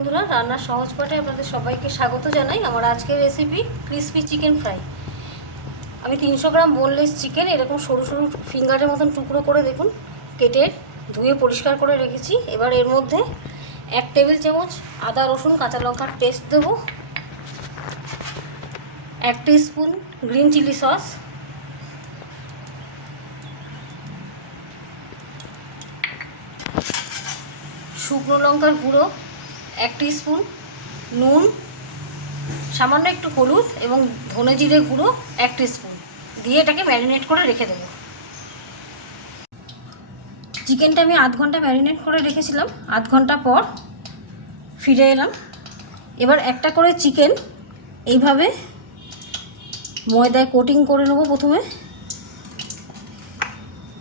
বন্ধুরা, রান্নার সহজ পাঠে আপনাদের সবাইকে স্বাগত জানাই। আমার আজকের রেসিপি ক্রিসপি চিকেন ফ্রাই। আমি 300 গ্রাম বোনলেস চিকেন এরকম সরু সরু ফিঙ্গারের মতন টুকরো করে দেখুন কেটে ধুয়ে পরিষ্কার করে রেখেছি। এবার এর মধ্যে 1 টেবিল চামচ আদা রসুন কাঁচা লঙ্কার পেস্ট দেব, 1 টিস্পুন গ্রিন চিলি সস, শুকনো লঙ্কার গুঁড়ো 1 টিস্পুন, নুন, সামান্য একটু হলুদ এবং ধনে জিরে গুঁড়ো 1 টিস্পুন দিয়ে এটাকে ম্যারিনেট করে রেখে দেবো। চিকেনটা আমি আধ ঘন্টা ম্যারিনেট করে রেখেছিলাম। আধ ঘন্টা পর ফিরে এলাম। এবার একটা করে চিকেন এইভাবে ময়দায় কোটিং করে নেবো। প্রথমে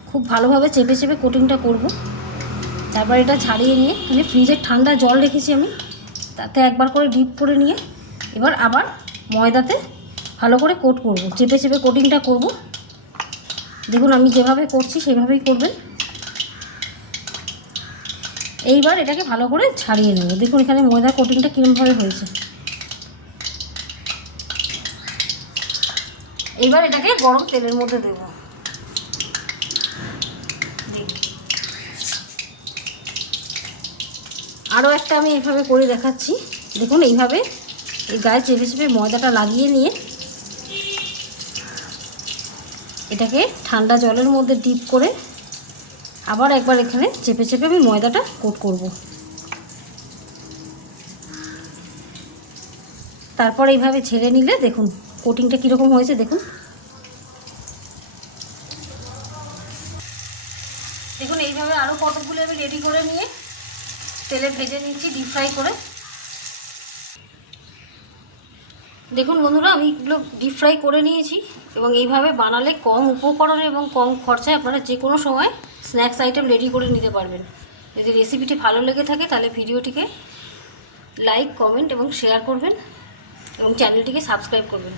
খুব ভালোভাবে চেপে চেপে কোটিংটা করব। তারপর এটা ছাড়িয়ে নিয়ে এখানে ফ্রিজের ঠান্ডা জল রেখেছি আমি, তাতে একবার করে ডিপ করে নিয়ে এবার আবার ময়দাতে ভালো করে কোট করব, চেপে চেপে কোটিংটা করব। দেখুন আমি যেভাবে করছি সেভাবেই করবেন। এইবার এটাকে ভালো করে ছাড়িয়ে নেব। দেখুন এখানে ময়দা কোটিংটা কীরকমভাবে হয়েছে। এইবার এটাকে গরম তেলের মধ্যে দেব। আরও একটা আমি এইভাবে করে দেখাচ্ছি। দেখুন এইভাবে এই গায়ে চেপে চেপে ময়দাটা লাগিয়ে নিয়ে এটাকে ঠান্ডা জলের মধ্যে ডিপ করে আবার একবার এখানে চেপে চেপে আমি ময়দাটা কোট করব। তারপর এইভাবে ছেড়ে নিলে দেখুন কোটিংটা কীরকম হয়েছে। দেখুন দেখুন এইভাবে আরও কতগুলো আমি রেডি করে নিয়ে তেলে ভেজে নিচ্ছি ডিপ ফ্রাই করে। দেখুন বন্ধুরা আমি এগুলো ডিপ ফ্রাই করে নিয়েছি এবং এইভাবে বানালে কম উপকরণে এবং কম খরচায় আপনারা যে কোনো সময় স্ন্যাক্স আইটেম রেডি করে নিতে পারবেন। যদি রেসিপিটি ভালো লেগে থাকে তাহলে ভিডিওটিকে লাইক, কমেন্ট এবং শেয়ার করবেন এবং চ্যানেলটিকে সাবস্ক্রাইব করবেন।